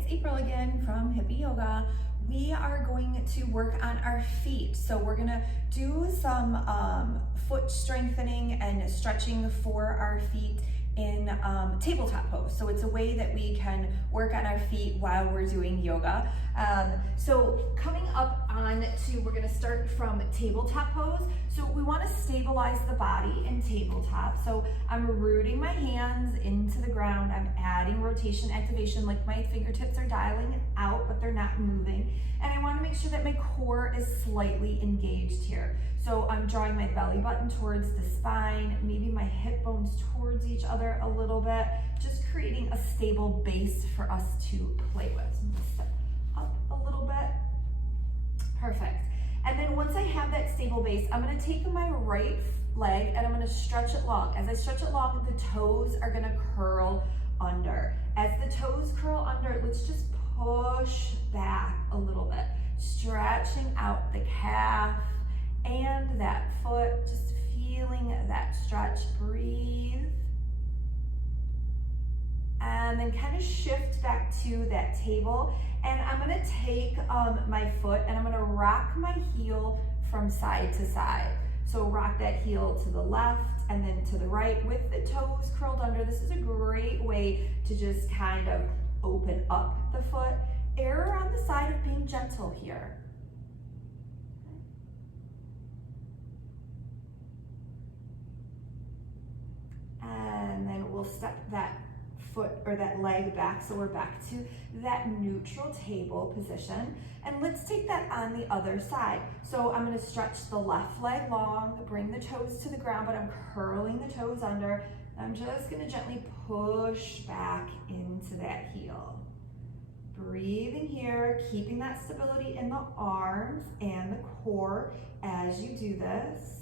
it's April again from Hippie Yoga. We are going to work on our feet. So we're gonna do some foot strengthening and stretching for our feet in tabletop pose. So it's a way that we can work on our feet while we're doing yoga. So coming up on to, we're gonna start from tabletop pose. So we wanna stabilize the body in tabletop. So I'm rooting my hands into the ground. I'm adding rotation activation, like my fingertips are dialing out, but they're not moving. And I wanna make sure that my core is slightly engaged here. So I'm drawing my belly button towards the spine, maybe my hip bones towards each other a little bit, just creating a stable base for us to play with. So I'm gonna step up a little bit. Perfect. And then once I have that stable base, I'm gonna take my right leg and I'm gonna stretch it long. As I stretch it long, the toes are gonna curl under. As the toes curl under, let's just push back a little bit, stretching out the calf and that foot, just feeling that stretch. Breathe. And then kind of shift back to that table. And I'm gonna take my foot and I'm gonna rock my heel from side to side. So rock that heel to the left and then to the right with the toes curled under. This is a great way to just kind of open up the foot. Err on the side of being gentle here. And then we'll step that foot or that leg back, so we're back to that neutral table position. And let's take that on the other side. So I'm gonna stretch the left leg long, bring the toes to the ground, but I'm curling the toes under. I'm just gonna gently push back into that heel. Breathing here, keeping that stability in the arms and the core as you do this.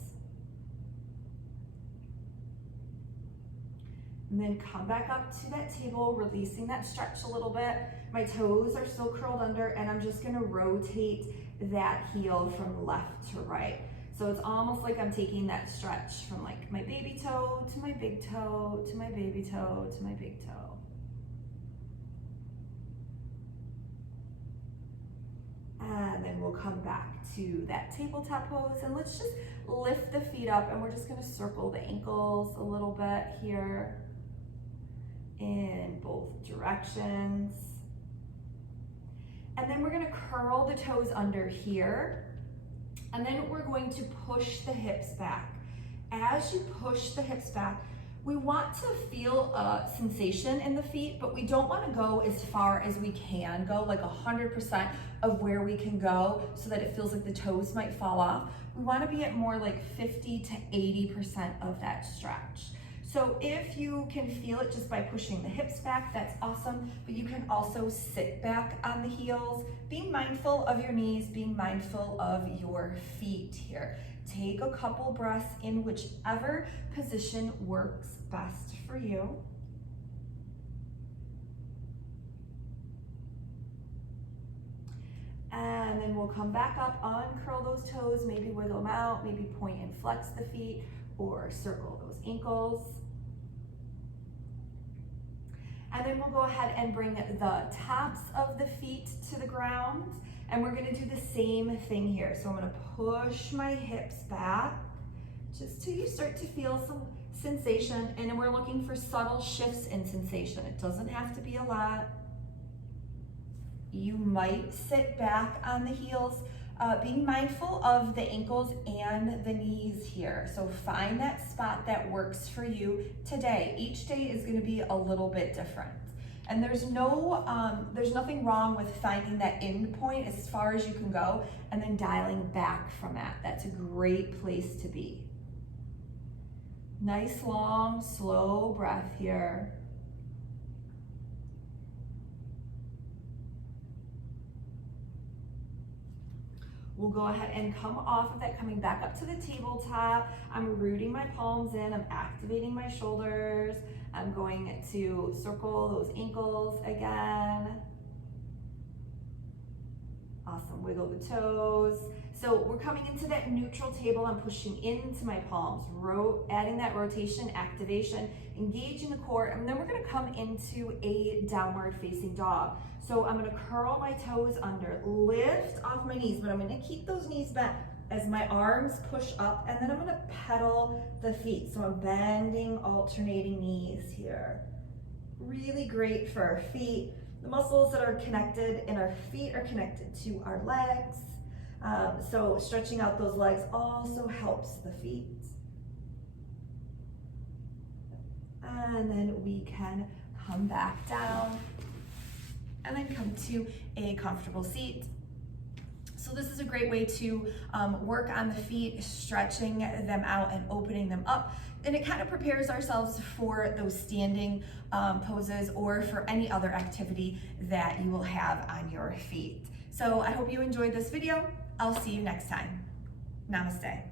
And then come back up to that table, releasing that stretch a little bit. My toes are still curled under and I'm just gonna rotate that heel from left to right. So it's almost like I'm taking that stretch from like my baby toe to my big toe, to my baby toe, to my big toe. And then we'll come back to that tabletop pose and let's just lift the feet up and we're just gonna circle the ankles a little bit here in both directions. And then we're gonna curl the toes under here. And then we're going to push the hips back. As you push the hips back, we want to feel a sensation in the feet, but we don't want to go as far as we can go, like 100% of where we can go so that it feels like the toes might fall off. We want to be at more like 50 to 80% of that stretch. So if you can feel it just by pushing the hips back, that's awesome, but you can also sit back on the heels, being mindful of your knees, being mindful of your feet here. Take a couple breaths in whichever position works best for you. And then we'll come back up, uncurl those toes, maybe wiggle them out, maybe point and flex the feet, or circle those ankles. And then we'll go ahead and bring the tops of the feet to the ground. And we're gonna do the same thing here. So I'm gonna push my hips back just till you start to feel some sensation. And we're looking for subtle shifts in sensation. It doesn't have to be a lot. You might sit back on the heels, being mindful of the ankles and the knees here. So find that spot that works for you today. Each day is gonna be a little bit different. And there's nothing wrong with finding that end point as far as you can go and then dialing back from that. That's a great place to be. Nice, long, slow breath here. We'll go ahead and come off of that, coming back up to the tabletop. I'm rooting my palms in, I'm activating my shoulders. I'm going to circle those ankles again. Awesome, wiggle the toes. So we're coming into that neutral table. I'm pushing into my palms, adding that rotation, activation, engaging the core, and then we're gonna come into a downward facing dog. So I'm gonna curl my toes under, lift off my knees, but I'm gonna keep those knees bent as my arms push up, and then I'm gonna pedal the feet. So I'm bending, alternating knees here. Really great for our feet. The muscles that are connected in our feet are connected to our legs. So stretching out those legs also helps the feet. And then we can come back down and then come to a comfortable seat. So this is a great way to work on the feet, stretching them out and opening them up. And it kind of prepares ourselves for those standing poses or for any other activity that you will have on your feet. So I hope you enjoyed this video. I'll see you next time. Namaste.